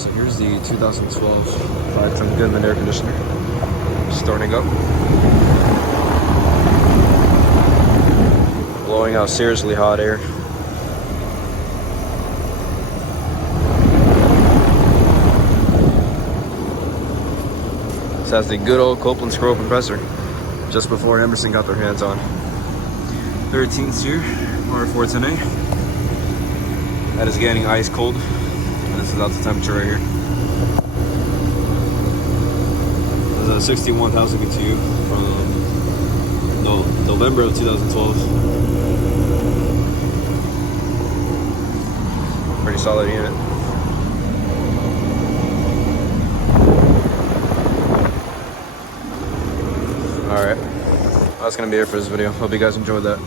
So here's the 2012 5-ton Goodman air conditioner. Starting up. Blowing out seriously hot air. This has the good old Copeland scroll compressor, just before Emerson got their hands on. 13 seer, R410A. That is getting ice cold. And this is out the temperature right here. This is a 61,000 BTU from November of 2012. Pretty solid unit. Alright, that's gonna be it for this video. Hope you guys enjoyed that.